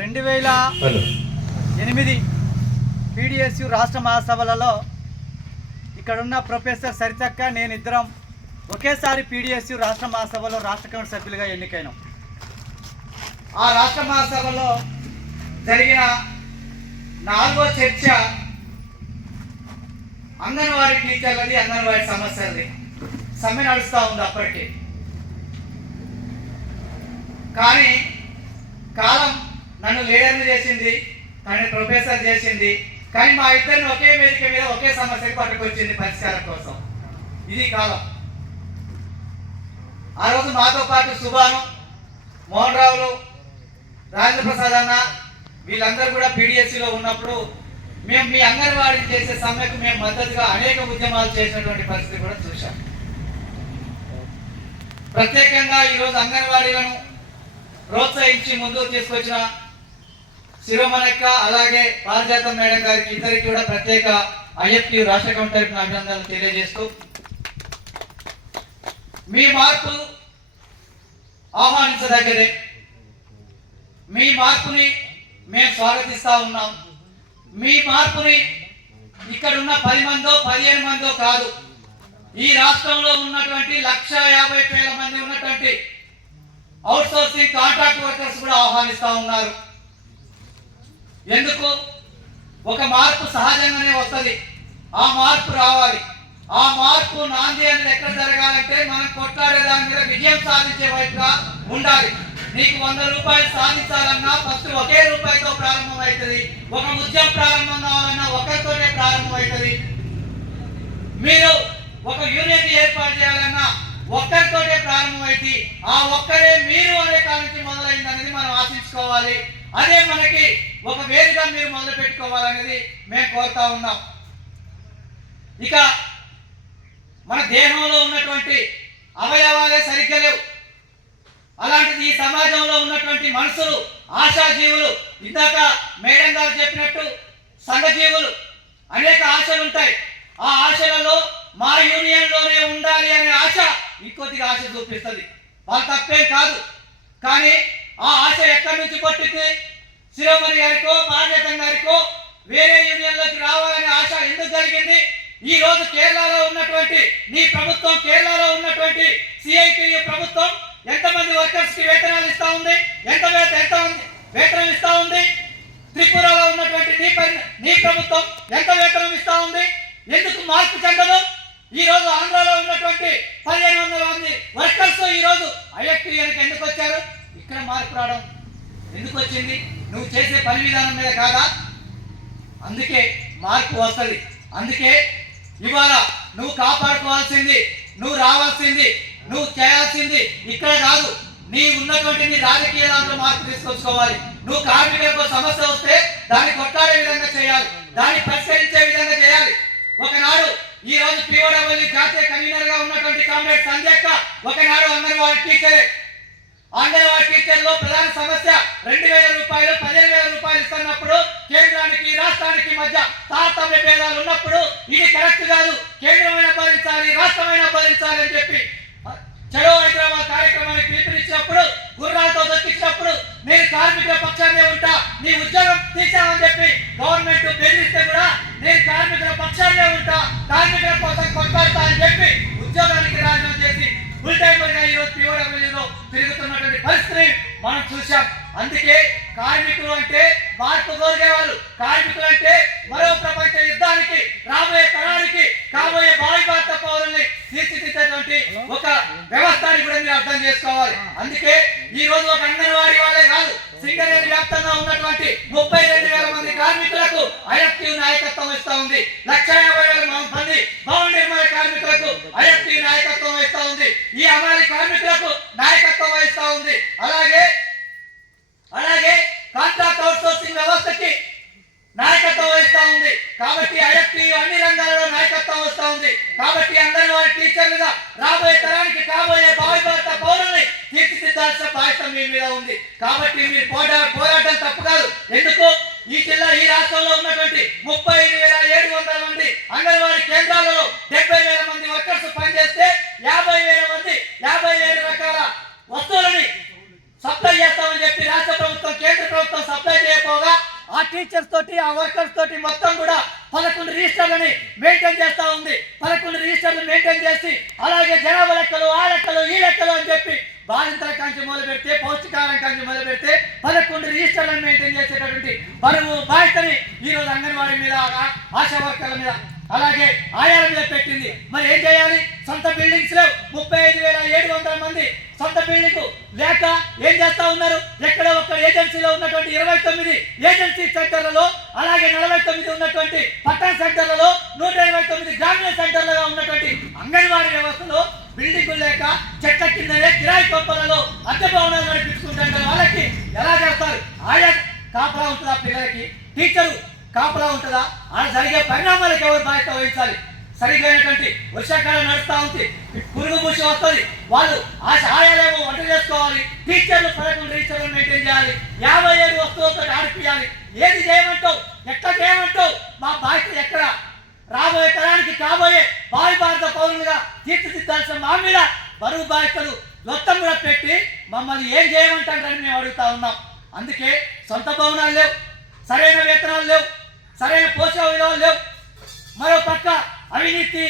రెండు వేల ఎనిమిది పీడిఎస్యు రాష్ట్ర మహాసభలలో ఇక్కడున్న ప్రొఫెసర్ సరితక్క నేను ఇద్దరం ఒకేసారి పీడిఎస్యు రాష్ట్ర మహాసభలో రాష్ట్ర కమిటీ సభ్యులుగా ఎన్నికైనాం. ఆ రాష్ట్ర మహాసభలో జరిగిన నాలుగో చర్చ అంగన్వాడీ టీచర్లది అంగన్వాడీ సమస్యలది. సమ్మె నడుస్తూ ఉంది అప్పటికి. కానీ కాలం నన్ను లీడర్ని చేసింది తనని ప్రొఫెసర్ చేసింది. కానీ మా ఇద్దరిని ఒకే వేదిక మీద ఒకే సమస్యకు పట్టుకొచ్చింది పరిష్కారం కోసం. ఇది కాలం. ఆ రోజు మాతో పాటు సుభాను మోహన్ రావులు రాజేంద్ర ప్రసాద్ అన్న వీళ్ళందరూ కూడా పీడిఎస్సిలో ఉన్నప్పుడు మేము మీ అంగన్వాడీ చేసే సమ్మెకు మేము మద్దతుగా అనేక ఉద్యమాలు చేసినటువంటి పరిస్థితి కూడా చూశాం. ప్రత్యేకంగా ఈరోజు అంగన్వాడీలను ప్రోత్సహించి ముందుకు తీసుకొచ్చిన శిరోమణక్క అలాగే పారిజాతం మేడం గారికి ఇద్దరికి కూడా ప్రత్యేక ఐఎఫ్టి రాష్ట్ర కమిటీ తరఫున అభినందనలు తెలియజేస్తూ మీ మార్పు ఆహ్వానించదగ్గదే. మీ మార్పుని మేము స్వాగతిస్తా ఉన్నాం. మీ మార్పుని ఇక్కడున్న పది మందో పదిహేను మందో కాదు ఈ రాష్ట్రంలో ఉన్నటువంటి లక్ష యాభై వేల మంది ఉన్నటువంటి అవుట్ సోర్సింగ్ కాంట్రాక్ట్ వర్కర్స్ కూడా ఆహ్వానిస్తా ఉన్నారు. ఎందుకు? ఒక మార్పు సహజంగానే వస్తుంది. ఆ మార్పు రావాలి. ఆ మార్పు నాంది అనేది ఎక్కడ జరగాలంటే మనం కొట్లాడే దాని మీద విజయం సాధించే వైపుగా ఉండాలి. నీకు వంద రూపాయలు సాధించాలన్నా ఫస్ట్ ఒకే రూపాయితో ప్రారంభం అవుతుంది ఒక ఉద్యమం ప్రారంభం కావాలన్నా ఒకరితోనే ప్రారంభం అవుతుంది మీరు ఒక యూనియన్ ఏర్పాటు చేయాలన్నా ఒక్కరితోనే ప్రారంభమైంది ఆ ఒక్కరే మీరు అనే కాలం నుంచి మొదలైంది అనేది మనం ఆశించుకోవాలి. అదే మనకి ఒక వేరుగా మీరు మొదలు పెట్టుకోవాలనేది మేము కోరుతా ఉన్నాం. ఇక మన దేహంలో ఉన్నటువంటి అవయవాలే సరిగ్గా లేవు. అలాంటిది ఈ సమాజంలో ఉన్నటువంటి మనుషులు ఆశాజీవులు ఇందాక మేడం గారు చెప్పినట్టు సంఘజీవులు అనేక ఆశలు ఉంటాయి. ఆ ఆశలలో మా యూనియన్లోనే ఉండాలి అనే ఆశ ఇంకొద్దిగా ఆశ చూపిస్తుంది. వాళ్ళు తప్పేం కాదు. కానీ ఆ ఆశ ఎక్కడి నుంచి పట్టింది? శిరోమణి గారికో బాధ్యతం గారికో వేరే యూనియన్లోకి రావాలనే ఆశ ఎందుకు కలిగింది? ఈ రోజు కేరళలో ఉన్నటువంటి నీ ప్రభుత్వం కేరళలో ఉన్నటువంటి సిఐటియు ప్రభుత్వం ఎంతమంది వర్కర్స్కి వేతనాలు ఇస్తా ఉంది? ఎంత వేత ఎంత వేతనం ఇస్తా ఉంది? త్రిపురలో ఉన్నటువంటి నీ నీ ప్రభుత్వం ఎంత వేతనం ఇస్తా ఉంది? ఎందుకు మార్పు చెందదు? ఈ రోజు ఆంధ్రాలో ఉన్నటువంటి పదిహేను వందల మంది వర్కర్స్ ఈ రోజు ఐఎఫ్టీఎన్కి ఎందుకు వచ్చారు? ఇక్కడ మార్పు రావడం ఎందుకు వచ్చింది? నువ్వు చేసే పని విధానం మీద కాదా? అందుకే మార్పు వస్తుంది. అందుకే ఇవాళ నువ్వు కాపాడుకోవాల్సింది నువ్వు రావాల్సింది నువ్వు చేయాల్సింది ఇక్కడ కాదు. నీ ఉన్నటువంటి నీ రాజకీయ దాంట్లో మార్పు తీసుకొచ్చుకోవాలి. నువ్వు కార్మికులకు సమస్య వస్తే దాన్ని కొట్టాడే విధంగా చేయాలి. దాన్ని పరిష్కరించే విధంగా చేయాలి. ఒకనాడు ఈ రోజు పిఓడబ్ల్యూ జాతీయ కన్వీనర్గా ఉన్నటువంటి కామ్రేడ్ సంధ్యక్క ఒకనాడు అంగన్వాడీ టీచరే. అంగన్వాడీ టీచర్లు ప్రధాన సమస్య రెండు వేల రూపాయలు పదిహేను వేల రూపాయలు ఇస్తున్నప్పుడు కేంద్రానికి రాష్ట్రానికి మధ్య తారతమ్య భేదాలు ఉన్నప్పుడు ఇది కరెక్ట్ కాదు. కేంద్రమైన భరించాలి రాష్ట్రమైన భరించాలి అని చెప్పి আমার কাছে బాధ్యతని ఈ రోజు అంగన్వాడీ మీద ఆ- ఆశా వర్కర్ల మీద అలాగే ఆయాల మీద పెట్టింది. మరి ఏం చేయాలి? సొంత బిల్డింగ్స్ లేవు. ముప్పై ఐదు వేల ఏడు వందల మంది సొంత బిల్డింగ్ లేక ఏం చేస్తా ఉన్నారు? ఎక్కడ ఒక్క ఏజెన్సీలో ఉన్నటువంటి ఇరవై తొమ్మిది ఏజెన్సీ సెంటర్లలో అలాగే నలభై తొమ్మిది ఉన్నటువంటి పట్టణ సెంటర్లలో నూట ఇరవై తొమ్మిది గ్రామీణ సెంటర్లలో ఉన్నటువంటి అంగన్వాడీ వ్యవస్థలో బిల్డింగ్ లేక చెట్ల కిందనే కిరాయి కొంపలలో అద్దె భవనాలు నడిపించుకుంటే వాళ్ళకి ఎలా చేస్తారు? ఆయా కాపలా ఉంటుందా పిల్లలకి? టీచరు కాపలా ఉంటుందా? అలా జరిగే పరిణామాలకు ఎవరు బాధ్యత వహించాలి? సరిగైనటువంటి వర్షాకాలం నడుస్తూ ఉంది. పురుగు మూసి వస్తుంది. వాళ్ళు ఆ ఆయాలేమో వంట చేసుకోవాలి. టీచర్లు పదకొండు టీచర్లు మెయింటైన్ చేయాలి. యాభై ఏడు వస్తువులతో ఆడిపియాలి. ఏది చేయమంటావు? ఎట్లా చేయమంటావు? మా బాధ్యత ఎక్కడ? రాబోయే తరానికి కాబోయే భావి భారత పౌరులుగా తీర్చిదిద్దాల్సిన మా మీద బరువు బాధ్యతలు మొత్తం కూడా పెట్టి మమ్మల్ని ఏం చేయమంటారని మేము అడుగుతా ఉన్నాం. అందుకే సొంత భవనాలు లేవు సరైన వేతనాలు లేవు సరైన పోషక విలువలు లేవు. మరో పక్క అవినీతి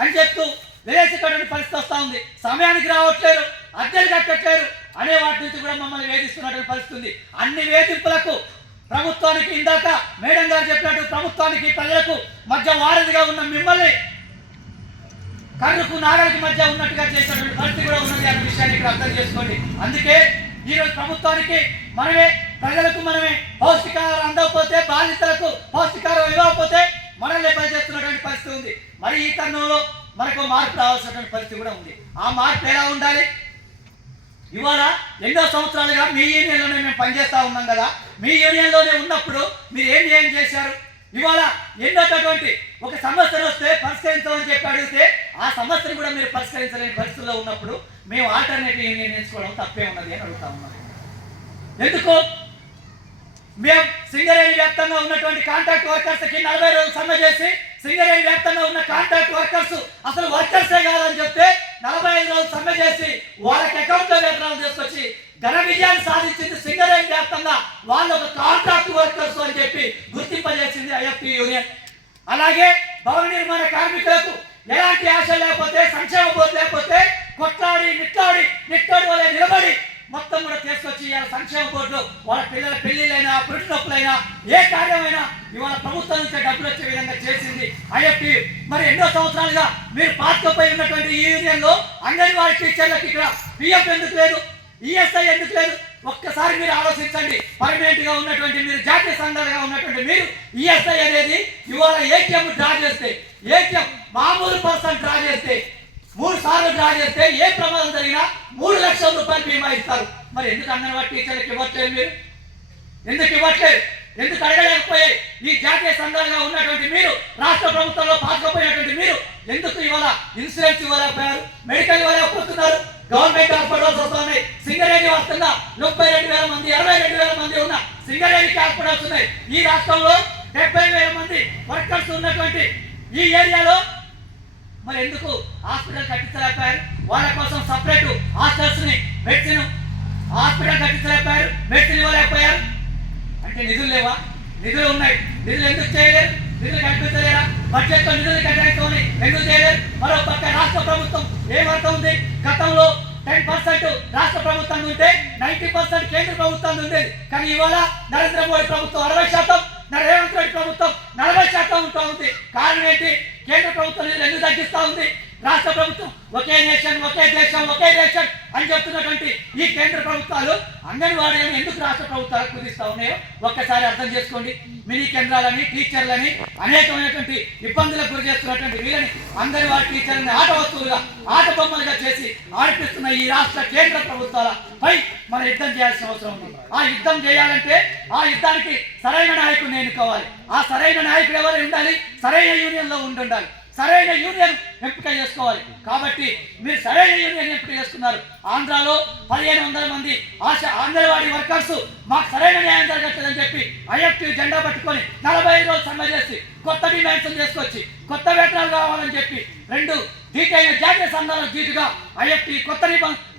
అని చెప్తూ విదేశీకరణ పరిస్థితి వస్తూ ఉంది. సమయానికి రావట్లేరు అద్దెలు కట్టట్లేరు అనే వాటి నుంచి కూడా మమ్మల్ని వేధిస్తున్నటువంటి పరిస్థితి ఉంది. అన్ని వేధింపులకు ప్రభుత్వానికి ఇందాక మేడం గారు చెప్పినట్టు ప్రభుత్వానికి ప్రజలకు మధ్య వారధిగా ఉన్న మిమ్మల్ని కర్రకు నాగలికి మధ్య ఉన్నట్టుగా చేసినటువంటి పరిస్థితి కూడా ఉన్నది అనే విషయాన్ని ఇక్కడ అర్థం చేసుకోండి. అందుకే ఈ ప్రభుత్వానికి మనమే ప్రజలకు మనమే పౌష్టికాహారం అందకపోతే బాధితులకు పౌష్టికాహారం ఇవ్వకపోతే మనల్ని పనిచేస్తున్నటువంటి పరిస్థితి ఉంది. మరి ఈ తరుణంలో మనకు మార్పు రావాల్సినటువంటి పరిస్థితి కూడా ఉంది. ఆ మార్పు ఎలా ఉండాలి? ఇవాళ ఎన్నో సంవత్సరాలుగా మీ యూనియన్లోనే మేము పనిచేస్తూ ఉన్నాం కదా. మీ యూనియన్లోనే ఉన్నప్పుడు మీరు ఏం ఏం చేశారు? ఇవాళ ఎన్నోటటువంటి ఒక సమస్యను వస్తే పరిష్కరించమని చెప్పి అడిగితే ఆ సమస్యను కూడా మీరు పరిష్కరించలేని పరిస్థితుల్లో ఉన్నప్పుడు మేము ఆల్టర్నేటివ్ యూనియన్ ఎంచుకోవడం తప్పే ఉన్నది అని అడుగుతా ఉన్నాం. ఎందుకు? మేము సింగరేణి వ్యాప్తంగా ఉన్నటువంటి కాంట్రాక్ట్ వర్కర్స్కి నలభై రోజులు సమ్మె చేసి సింగరేణి వ్యాప్తంగా ఉన్న కాంట్రాక్ట్ వర్కర్స్ అసలు వర్కర్సే కాదని చెప్తే నలభై ఐదు రోజులు సమ్మె చేసి వాళ్ళకి అకౌంట్లో వేతనాలు తీసుకొచ్చి ఘన విజయాన్ని సాధించింది సింగరేణి వ్యాప్తంగా వాళ్ళు ఒక కాంట్రాక్ట్ వర్కర్స్ అని చెప్పి గుర్తింపజేసింది ఐఎఫ్టి యూనియన్. అలాగే భవన నిర్మాణ కార్మికులకు ఎలాంటి ఆశ లేకపోతే సంక్షేమ బోధ లేకపోతే కొట్లాడి నిట్లాడి నిట్లాడి వాళ్ళ నిలబడి మొత్తం కూడా తీసుకొచ్చి ఇవాళ సంక్షేమ బోర్డులో వాళ్ళ పిల్లల పెళ్ళిళ్ళైనా పురుటి నొప్పులైనా ఏ కార్యమైనా ఇవాళ ప్రభుత్వం నుంచి డబ్బులు వచ్చే విధంగా చేసింది ఐఎఫ్టి మరి ఎన్నో సంవత్సరాలుగా మీరు పార్టీపై ఉన్నటువంటి ఈ యూనియన్లో అంగన్వాడీ టీచర్లకు ఇక్కడ పిఎఫ్ ఎందుకు లేదు? ఈఎస్ఐ ఎందుకు లేదు? ఒక్కసారి మీరు ఆలోచించండి. పర్మనెంట్గా ఉన్నటువంటి మీరు జాతీయ సంఘాలుగా ఉన్నటువంటి మీరు ఈఎస్ఐ అనేది ఇవాళ ఏటీఎం డ్రా చేస్తే ఏటీఎం మామూలు పర్సన్ డ్రా చేస్తే మూడు సార్లు డ్రా చేస్తే ఏ ప్రమాదం జరిగినా మూడు లక్షల రూపాయలు బీమా ఇస్తారు. మరి ఎందుకు అంగన్వాడీ టీచర్లకు ఇవ్వట్లేదు మీరు? ఎందుకు ఇవ్వట్లేదు? ఎందుకు అడగలేకపోయాయి ఈ జాతీయ సంఘాలుగా ఉన్నటువంటి మీరు రాష్ట్ర ప్రభుత్వంలో పాల్గొపోయినటువంటి మీరు ఎందుకు ఇవాళ ఇన్సూరెన్స్ ఇవ్వలేకపోయారు? మెడికల్ ఇవ్వలేకపోతున్నారు? గవర్నమెంట్ హాస్పిటల్స్ వస్తున్నాయి. సింగరేణి వస్తున్న ముప్పై రెండు వేల మంది ఇరవై రెండు వేల మంది ఉన్న సింగరేణి హాస్పిటల్స్ ఉన్నాయి. ఈ రాష్ట్రంలో డెబ్బై వేల మంది వర్కర్స్ ఉన్నటువంటి ఈ ఏరియాలో మరి ఎందుకు హాస్పిటల్ కట్టించలేకపోయారు? వాళ్ళ కోసం సపరేట్ హాస్టల్స్ని మెడిసిన్ హాస్పిటల్ కట్టించలేకపోయారు మెడిసిన్ ఇవ్వలేకపోయారు. అంటే నిధులు లేవా? నిధులు ఉన్నాయి. నిధులు ఎందుకు చేయలేరు నిధులు కనిపించలేరా బడ్జెట్లో నిధులు కేటాయించుకొని ఎందుకు చేయలేరు మరో పక్క రాష్ట్ర ప్రభుత్వం ఏమవుతుంది గతంలో టెన్ పర్సెంట్ రాష్ట్ర ప్రభుత్వం ఉంటే నైన్టీ పర్సెంట్ కేంద్ర ప్రభుత్వం ఉండేది. కానీ ఇవాళ నరేంద్ర మోడీ ప్రభుత్వం అరవై శాతం రేవంత్ రెడ్డి ప్రభుత్వం నలభై శాతం ఉంటా ఉంది. కారణం ఏంటి? కేంద్ర ప్రభుత్వం నిధులు ఎందుకు తగ్గిస్తా ఉంది? రాష్ట్ర ప్రభుత్వం ఒకే నేషన్ ఒకే దేశం ఒకే దేశం అని చెప్తున్నటువంటి ఈ కేంద్ర ప్రభుత్వాలు అంగన్వాడీలను ఎందుకు రాష్ట్ర ప్రభుత్వాలు కుదిస్తా ఉన్నాయో ఒక్కసారి అర్థం చేసుకోండి. మినీ కేంద్రాలని టీచర్లని అనేకమైనటువంటి ఇబ్బందులకు గురి చేస్తున్నటువంటి వీళ్ళని అంగన్వాడీ టీచర్లని ఆట వస్తువులుగా ఆట బొమ్మలుగా చేసి ఆడిపిస్తున్న ఈ రాష్ట్ర కేంద్ర ప్రభుత్వాల పై మనం యుద్ధం చేయాల్సిన అవసరం ఉంది. ఆ యుద్ధం చేయాలంటే ఆ యుద్ధానికి సరైన నాయకుడిని ఎన్నుకోవాలి. ఆ సరైన నాయకుడు ఎవరు ఉండాలి? సరైన యూనియన్లో ఉండి ఉండాలి సరైన యూనియన్ ఎంపిక చేసుకోవాలి. కాబట్టి మీరు సరైన యూనియన్ ఎంపిక చేసుకున్నారు. ఆంధ్రాలో పదిహేను వందల మంది ఆశ అంగన్వాడీ వర్కర్స్ మాకు సరైన న్యాయం జరగట్లేదని చెప్పి ఐఎఫ్టీ జెండా పట్టుకొని నలభై ఐదు రోజులు సమ్మె చేసి కొత్త డిమాండ్స్ తీసుకొచ్చి కొత్త వేతనాలు కావాలని చెప్పి రెండు దీటైన జాతీయ సంఘాల దీటుగా ఐఎఫ్టీ కొత్త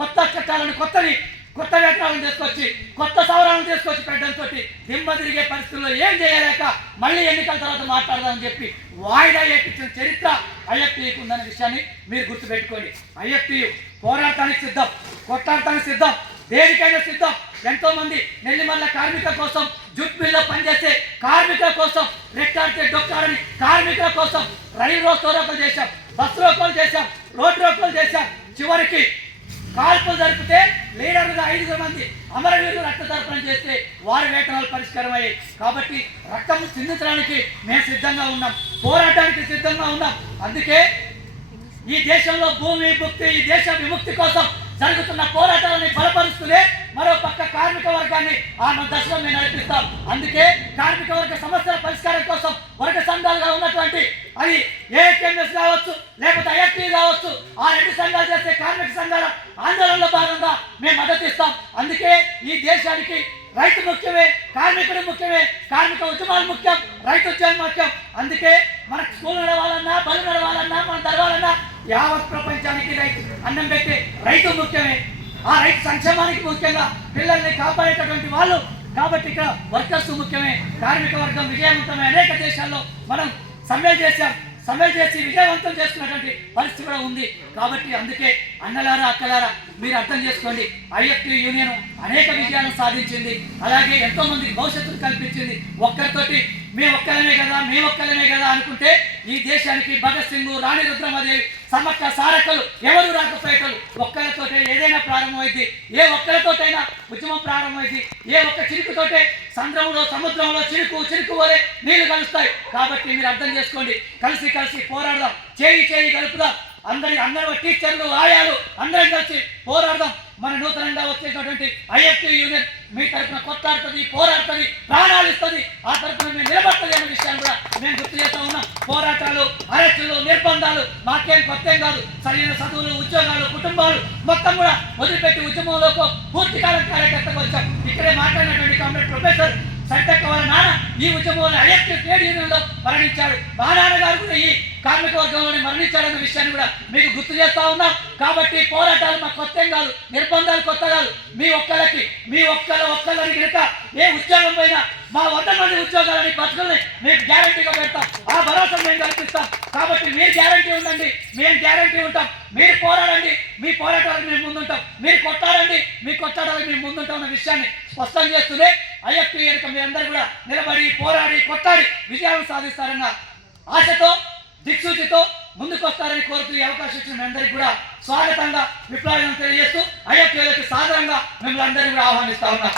కొత్త చట్టాలను కొత్తని కొత్త వేతనాలను తీసుకొచ్చి కొత్త సవరణలు తీసుకొచ్చి పెట్టడంతో దిమ్మ తిరిగే పరిస్థితుల్లో ఏం చేయలేక మళ్ళీ ఎన్నికల తర్వాత మాట్లాడదామని చెప్పి వాయిదా వేయించిన చరిత్ర ఐఎఫ్టీకి ఉందనే విషయాన్ని మీరు గుర్తుపెట్టుకోండి. ఐఎఫ్టీ పోరాటానికి సిద్ధం కొట్టాడటానికి సిద్ధం దేనికైనా సిద్ధం. ఎంతో మంది నెల్లిమల్ల కార్మికుల కోసం జూట్ మిల్లో పనిచేసే కార్మికుల కోసం రెక్కాడితే డొక్కాడని కార్మికుల కోసం రైలు రోడ్ రోకలు చేశాం బస్సు రోకలు చేశాం రోడ్డు రోకలు చేశాం. చివరికి కాల్పులు జరిపితే లీడర్లుగా ఐదుగురు మంది అమరవీరులు రక్త తర్పణం చేస్తే వారి వేతనాలు పరిష్కారం అయ్యాయి కాబట్టి రక్తం చిందించడానికి మేము సిద్ధంగా ఉన్నాం. పోరాటానికి సిద్ధంగా ఉన్నాం. అందుకే ఈ దేశంలో భూమి విముక్తి ఈ దేశ విముక్తి కోసం జరుగుతున్న పోరాటాలని బలపరుస్తూనే మరో పక్క కార్మిక వర్గాన్ని ఆ దశలో మేము నడిపిస్తాం. అందుకే కార్మిక వర్గ సమస్యల పరిష్కారం కోసం వర్గ సంఘాలుగా ఉన్నటువంటి అది ఏఎస్ఎంఎస్ కావచ్చు లేకపోతే ఐఎఫ్టీ కావచ్చు ఆ రెండు సంఘాలు చేసే కార్మిక సంఘాల ఆందోళనలో భాగంగా మేము మద్దతు ఇస్తాం. అందుకే ఈ దేశానికి రైతు ముఖ్యమే కార్మికుడు ముఖ్యమే కార్మిక ఉద్యమాలు ముఖ్యం రైతు ఉద్యమం ముఖ్యం. అందుకే మనకు స్కూల్ నడవాలన్నా బలు నడవాలన్నా మనం నడవాలన్నా యావత్ ప్రపంచానికి రైతు అన్నం పెట్టే రైతు ముఖ్యమే. ఆ రైతు సంక్షేమానికి ముఖ్యంగా పిల్లల్ని కాపాడేటటువంటి వాళ్ళు. కాబట్టి ఇక్కడ వర్కర్స్ ముఖ్యమే కార్మిక వర్గం విజయవంతమే. అనేక దేశాల్లో మనం సమ్మె చేశాం. సమ్మె చేసి విజయవంతం చేసుకున్నటువంటి పరిస్థితి కూడా ఉంది. కాబట్టి అందుకే అన్నలారా అక్కలారా మీరు అర్థం చేసుకోండి. ఐఎఫ్టీ యూనియన్ అనేక విజయాలను సాధించింది. అలాగే ఎంతో మందికి భవిష్యత్తును కల్పించింది. ఒక్కరితోటి మేము ఒక్కలమే కదా మేము ఒక్కలమే కదా అనుకుంటే ఈ దేశానికి భగత్ సింగ్ రాణి రుద్రమదేవి సమక్క సారకలు ఎవరు రాకపోయేటలు ఒక్కరితోటే ఏదైనా ప్రారంభమైంది ఏ ఒక్కరితోటైనా ఉద్యమం ప్రారంభమైంది ఏ ఒక్క చిరుకుతోటే సంద్రంలో సముద్రంలో చిరుకు చిరుకు వరే నీళ్ళు కలుస్తాయి. కాబట్టి మీరు అర్థం చేసుకోండి. కలిసి కలిసి పోరాడదాం. చేయి చేయి కలుపుదాం. అందరి అందరూ టీచర్లు ఆయాలు అందరం కలిసి పోరాడదాం. మన నూతనంగా వచ్చేటటువంటి ఐఎఫ్టీ యూనియన్ మీ తరఫున కొట్లాడుతుంది పోరాడుతుంది ప్రాణాలు ఇస్తుంది ఆ తరఫున మేము నిలబడుతుంది అనే విషయాన్ని కూడా మేము గుర్తు చేస్తూ ఉన్నాం. పోరాటాలు అరెస్టులు నిర్బంధాలు మాకేం కొత్త ఏం కాదు. సరైన చదువులు ఉద్యోగాలు కుటుంబాలు మొత్తం కూడా వదిలిపెట్టి ఉద్యమంలోకి పూర్తి కాలం కార్యకర్తకు వచ్చాం. ఇక్కడే మాట్లాడినటువంటి కామ్రేడ్ ప్రొఫెసర్ సరితక్క వాళ్ళ నాన్న ఈ ఉద్యమంలో అరెస్ట్ ట్రేడ్ యూనియన్లో మరణించాడు. మా నాన్నగారు కూడా ఈ కార్మిక వర్గంలోనే మరణించాడన్న విషయాన్ని కూడా మీకు గుర్తు చేస్తా ఉన్నాం. కాబట్టి పోరాటాలు మాకు కొత్త కాదు. నిర్బంధాలు కొత్త కాదు. మీ ఒక్కరికి మీ ఒక్కరు ఒక్కలని కనుక ఏ ఉద్యోగం పోయినా మా వంద మంది ఉద్యోగాలని బతుకుల్ని మీకు గ్యారంటీగా పెడతాం. ఆ భరోసా మేము కల్పిస్తాం. కాబట్టి మీరు గ్యారంటీ ఉండండి. మేము గ్యారంటీ ఉంటాం. మీరు పోరాడండి. మీ పోరాటాలకు మేము ముందుంటాం. మీరు కొట్టాడండి మీ కొట్టాడానికి మేము ముందుంటాం అన్న విషయాన్ని స్పష్టం చేస్తూనే ఐఎఫ్టీ కనుక మీరందరూ కూడా నిలబడి పోరాడి కొట్టాడి విజయాలను సాధిస్తారన్న ఆశతో దిక్సూచితో ముందుకు వస్తారని కోరుతూ ఈ అవకాశం ఇచ్చిన మీ అందరికీ కూడా స్వాగతంగా విప్లవం తెలియజేస్తూ ఐఎఫ్టీలకు సాధారణంగా మిమ్మల్ని అందరినీ కూడా ఆహ్వానిస్తా ఉన్నా.